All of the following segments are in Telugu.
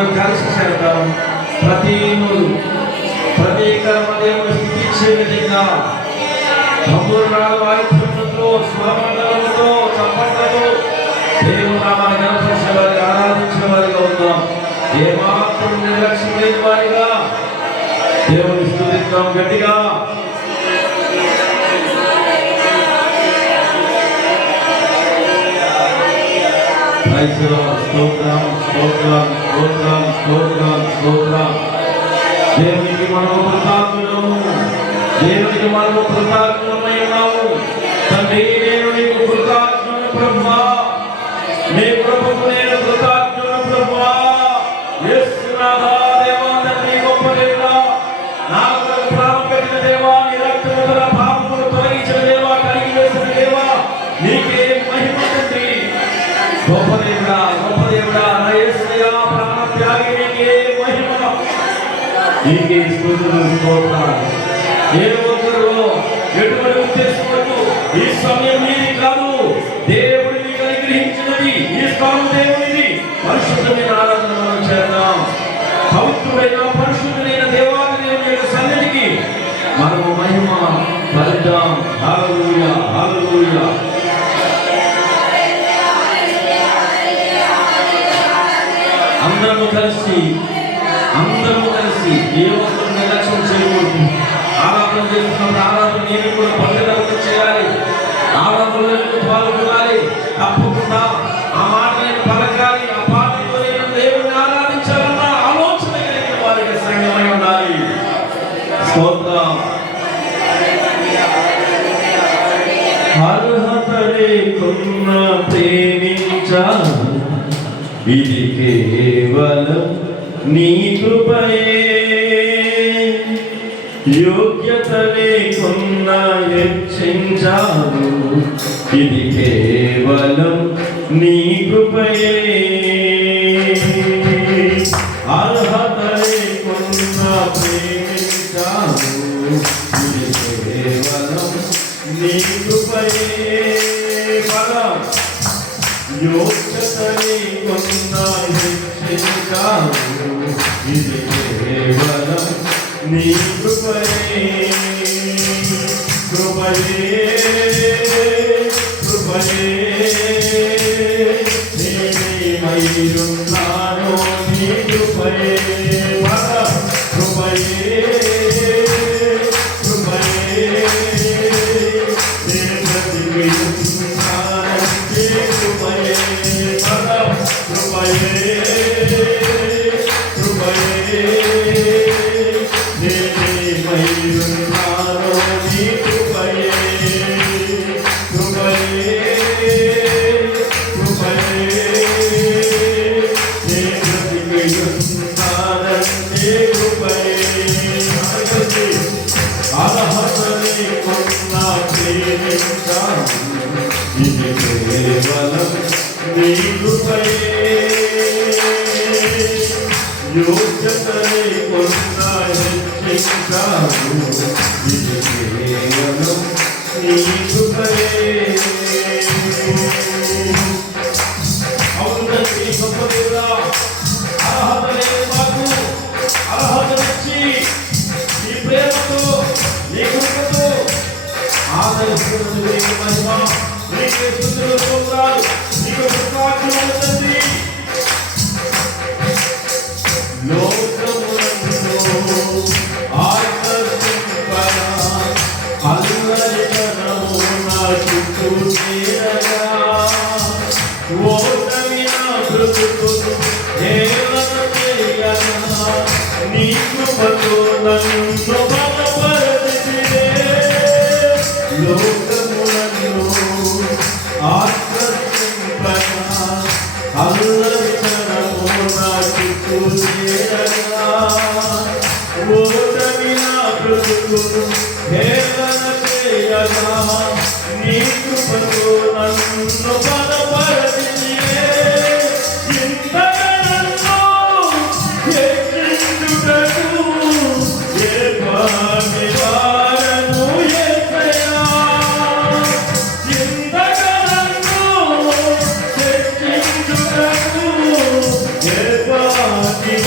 అందరం కలిసి చేద్దాం. ప్రతి కర్మదేవుని స్థితించే విధంగా తంబురాల వాయిద్యంతో స్వరమండలముతో చప్పట్లతో దేవుని నామాన్ని కనపరిచిన వారిగా ఆరాధించిన వారిగా ఉందాం. ఏమాత్రం నిర్లక్ష్యం లేని వారిగా దేవుని స్తుతిద్దాం గట్టిగా. స్తోత్రం స్తోత్రం స్తోత్రం స్తోత్రం స్తోత్రం. దేవునికి మనము కృతజ్ఞులము, దేవునికి మనము కృతజ్ఞులమై ఉన్నాము. తండ్రి నేను నీకు కృతజ్ఞులను ప్రభువా, నీ ప్రభువుకు నేను కృతజ్ఞులను ప్రభువా. యేసునాథా దేవా, నీ గొప్ప దేవుడా, నా కొరకు ప్రాణం పెట్టిన దేవా, నీ రక్తముతో నా పాపములు తొలగించిన దేవా, కడిగి వేసిన దేవా, నీకే మహిమ తండ్రి. గొప్ప దేవుడా, గొప్ప దేవుడా, నా యేసయ్యా ప్రాణ త్యాగి నీకే మహిమ, నీకే స్తుతులు స్తోత్రాలు. ఏ ఒక్కరిలో ఎటువంటి ఉద్దేశంతో ఈ సమయం నీది కాదు, దేవుడు మీకు అనుగ్రహించినది. ఈ స్థలం దేవునిది. పరిశుద్ధమైన ఆరాధన మనం చేద్దాం. పవిత్రుడైన పరిశుద్ధుడైన దేవాది దేవుని యొక్క సన్నిధికి మనము మహిమ ఫలిద్దాం. హల్లెలూయా హల్లెలూయా. అందరము కలిసి ఏ ఒక్కరు నిర్లక్ష్యం చేయకూడదు. ఆరాధన చేస్తున్నప్పుడు ఆరాధన నేను కూడా పట్టుదలతో చేయాలి. ఆరాధనలో పాల్గొనాలి. తప్పకుండా ఆ మాట నేను పలకాలి. ఆ పాటతో నేను దేవుడిని ఆరాధించాలన్న ఆలోచన కలిగిన వారికి సంగమై ఉండాలి. స్తోత్రం. అర్హత లేకున్నా ప్రేమించాలి, ఇది కేవలం నీ కృపయే. యోగ్యత లేకున్నా హెచ్చించావు, ఇది కేవలం నీ కృపయే. అర్హత లేకున్నా ప్రేమించావు, ఇది కేవలం నీ కృపయే. బలం యోగ్యత లేకున్నా హెచ్చించావు, ఇది కేవలం నీ కృపయే. కృపయే కృపయే నేనేమైయున్నానో నీ కృపయే. కృపయే కృపయే నేను బ్రతికియున్నానంటే కృపయే. కృపయే కృపయే నేనేమైయున్నానో నీ కృపయే. కృపయే కృపయే నేను బ్రతికియున్నానంటే కృపయే. అర్హత లేకున్నా ప్రేమించాను, ఇది కేవలం నీ కృపయే. యోగ్యత లేకున్నా హెచ్చించావు, ఇది కేవలం నీ కృపయే. అవునండి గొప్ప దేవుడా, అర్హత లేని మాకు అర్హతనిచ్చి నీ ప్రేమతో నీ కృపతో ఆదరిస్తున్న నీకు మహిమ, నీకే స్తుతులు స్తోత్రాలు, నీకు కృతజ్ఞతలు తండ్రి. లోకమునందు ఆకర్షింపగా అల్లరితనము నా చుట్టూ చేరగా, ఓటమి నా బ్రతుకును హేళన చేయగా, నీ కృపతో నన్ను బలపరచితివే. లోకమునందు ఆకర్షింపగా అల్లరితనము నా చుట్టూ చేరగా, ఓటమి నా బ్రతుకును హేళన చేయగా, నీ కృపతో నన్ను బలపరచితివే. ఇంతగా నన్ను హెచ్చించుటకు ఏ పాటి వారను యేసయ్యా. ఇంతగా నన్ను హెచ్చించుటకు ఏ పాటి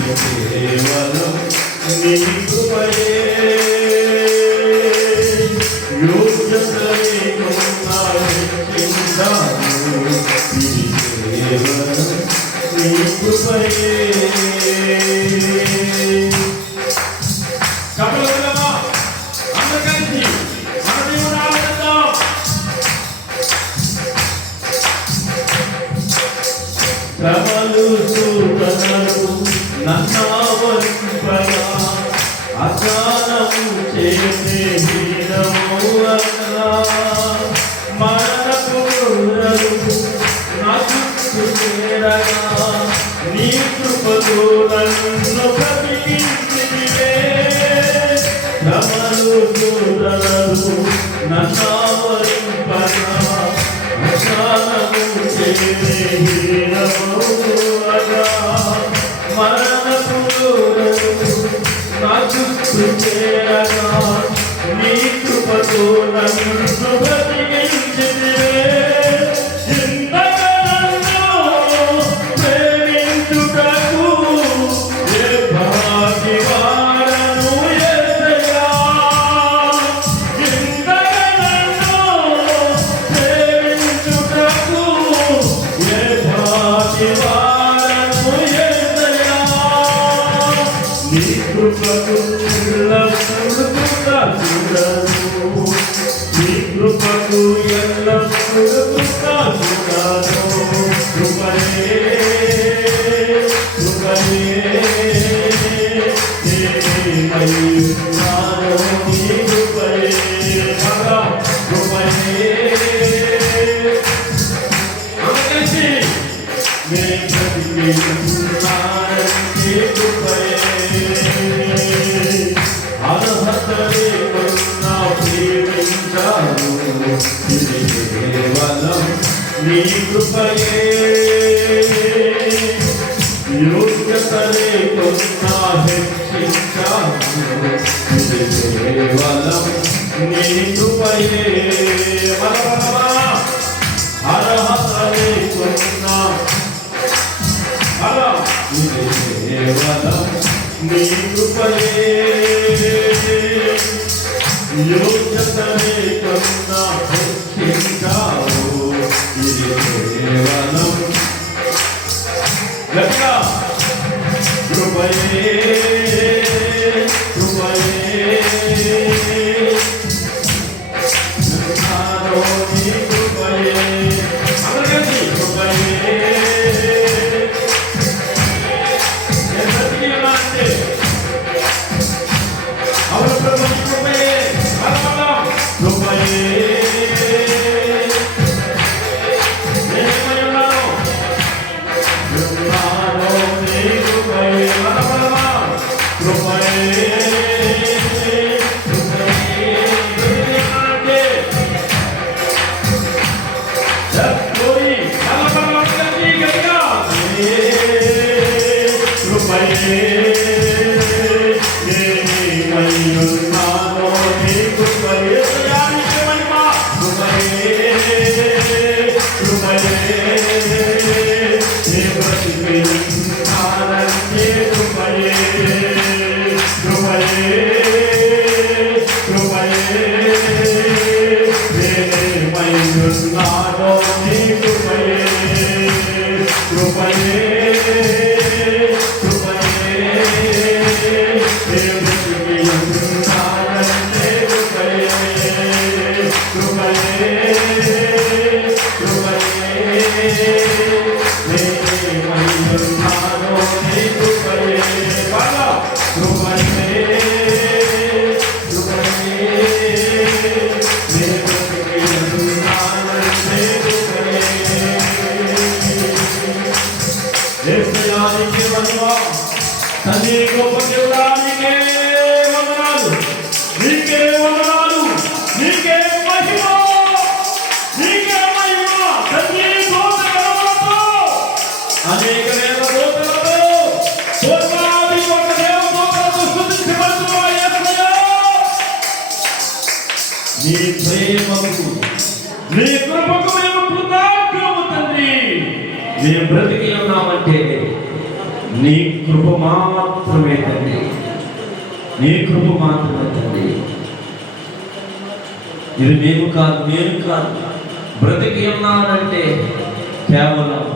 కేవలం నీ కృపయే యోగ్యత లేకున్నా హెచ్చించాను ఇది కేవలం నీ కృపయే కబలమా అందరికీ మన దేవుని ఆరాధిద్దాం శ్రమలు శోధనలు నన్నావరింపగా అసహనము చేసే హీనమౌనగా మరణపు గుర్రలు నా చుట్టూ చేరగా నీ కృపతో నన్ను బ్రతికించితివే శ్రమలు శోధనలు నన్నావరింపగా అసహనము చేసే హీనమౌనగా మరణపు దూరము నా చుట్టూ చేరగా నీ కృపతో నన్ను బ్రతికించితివే ఇంతగా నన్ను ప్రేమించుటకు ఏ భాగ్యవాడను యేసయ్యా ఇంతగా నన్ను ప్రేమించుటకు ఏ భాగ్యవాడను నీ కృపకు ఎల్లప్పుడూ చూడను నీ కృపకు ఎల్లప్పుడూ చూడను కృపయే కృపయే నాలో నీ కృపయే కృపయే అందరికీ నే బ్రతికిస్తున్నానంటే కృపయే అర్హత లేకున్నా ప్రేమించాను ఇది కేవలం నీ కృపయే యోగ్యత లేకున్నా హెచ్చించాను ఇది కేవలం నీ కృపయే అర్హత లేకున్నా ఇది కేవలం నీ కృపయే యోగ్యత లేకున్నా హెచ్చించావు ఇది కేవలం గట్టిగా కృపయే కృపయే నాలో నీ కృపయే అందరికీ కృపయే మహిమ. తండ్రి గొప్ప దేవుడా, నీకే వందనాలు, నీకే వందనాలు, నీకే మహిమ, నీకే మహిమ. తండ్రి దోతలతో అనేక వేల దోతలతో కోట్లాది కోట్ల దేవదూతలతో స్తుతించబడుతున్న యేసయ్యా, నీ ప్రేమకు నీ కృపకు మేము కృతజ్ఞులము తండ్రి. మేము బ్రతికి ఉన్నామంటే నీ కృప మాత్రమే తండ్రి, నీ కృప మాత్రమే తండ్రి. ఇది మేము కాదు, నేను కాదు. బ్రతికి ఉన్నానంటే కేవలం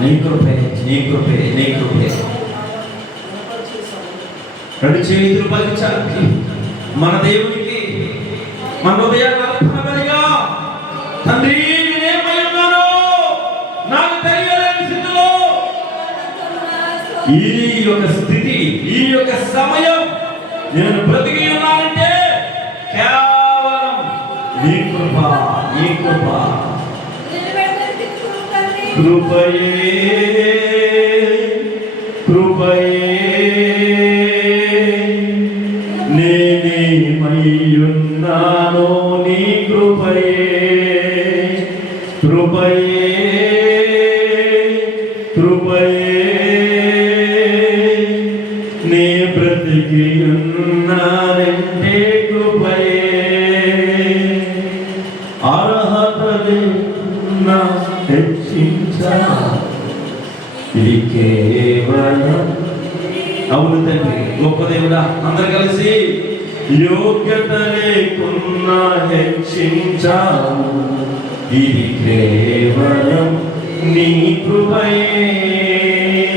నీ కృపే, నీ కృపే, నీ కృపే. రెండు చేతులు పలికించాలి మన దేవునికి, మన హృదయాన్ని అర్పణగా. తండ్రి నేనేమై ఉన్నానో నాకు తెలియలేని స్థితిలో, ఈ యొక్క స్థితి, ఈ యొక్క సమయం నేను బ్రతికి ఉన్నానంటే కేవలం నీ కృప, నీ కృప. కృపయే, కృపయే నేనేమై ఉన్నానో నీ కృపయే, కృపయే, కృపయే నే బ్రతికి ఉన్నానంటే కృపయే. అర్హతలే నా హెచ్చించా, ఇది కేవలం. అవును తండ్రి, గొప్ప దేవుడా, అందరు కలిసి యోగ్యత లేకున్నా హెచ్చించావు, ఇది కేవలం నీ కృపయే.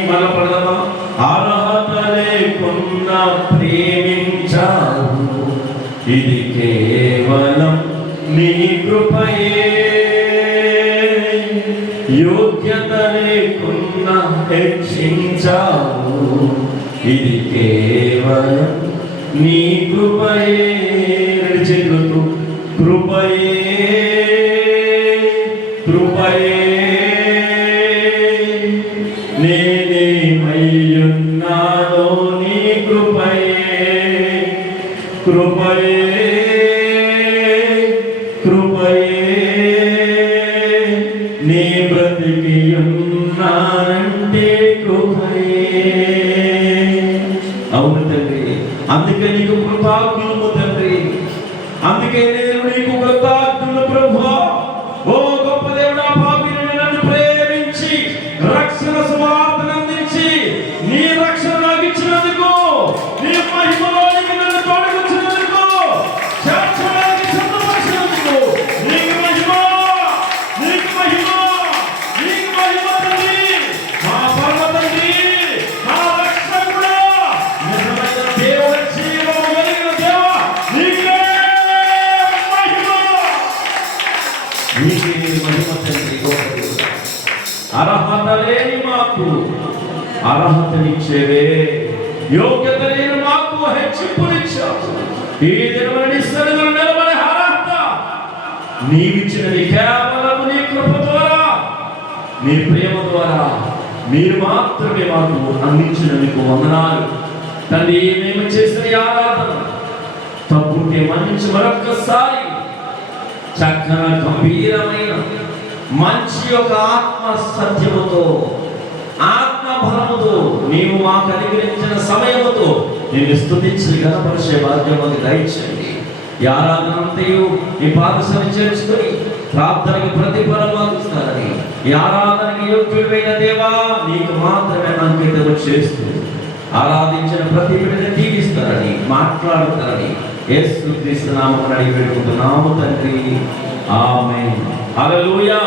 మన పడదమా, అర్హత లేకున్నా ప్రేమించావు, ఇది కేవలం నీ కృపయే. యోగ్యత లేకున్నా హెచ్చించావు, ఇది కేవలం నీ కృపయే. రెండు చేతులతో కృపయే, కృపయే నేనేమై ఉన్నానో నీ కృపయే, కృపయే, కృపయే నీ బ్రతికి ఉన్నానంటే కృపయే. అవును తండ్రి, అందుకే నీకు కృతజ్ఞులము తండ్రి, అందుకే నేను నీకు కృతజ్ఞులు ప్రభువా. ఓ గొప్ప దేవుడా, పాపిని నన్ను ప్రేమించి రక్షణ సువార్తను అందించి నీ రక్షణ నాకు ఇచ్చినందుకు, నీ మహిమలోనికి నన్ను తొలగించినందుకు, శాశ్వతానికి సంతోషించినందుకు నీకు మహిమ, నీకు మహిమ, నీకు మహిమ తండ్రి. మా పరమ తండ్రి, మా రక్షకుడా, నిజమైన దేవుడు, జీవము కలిగిన దేవా, నీకే మహిమ, నీకే మహిమ తండ్రి. గొప్ప దేవుడా, అర్హత లేని మాకు అర్హతనిచ్చేవే, యోగ్యత లేని మాకు హెచ్చింపునిచ్చావు. ఈ దినమని సన్నిధిలో నిలబడే అర్హత నీవిచ్చినది కేవలం నీ కృప ద్వారా, నీ ప్రేమ ద్వారా మీరు మాత్రమే మాకు అందించినందుకు వందనాలు తండ్రి. మేము చేసిన ఈ ఆరాధన తప్పుంటే మన్నించి మరొక్కసారి చక్కగా గంభీరమైన మంచి యొక్క ఆత్మ సత్యముతో, ఆత్మ బలముతో నీవు మాకు అనుగ్రహించిన సమయముతో నేను స్తుతించి ఘనపరిచే భాగ్యమును దయచేయండి. ఈ ఆరాధన అంతయు ఈ పాదసని చేర్చుకొని ప్రార్థనకి ప్రతిఫలం అందిస్తారని, ఈ ఆరాధనకి యోగ్యుడైన దేవా నీకు మాత్రమే అంకితం చేస్తూ ఆరాధించిన ప్రతి బిడ్డని దీవిస్తారని, మాట్లాడుతారని యేసుక్రీస్తు నామమున అడిగి వేడుకుంటున్నాము తండ్రి. ఆమేన్. హల్లెలూయా.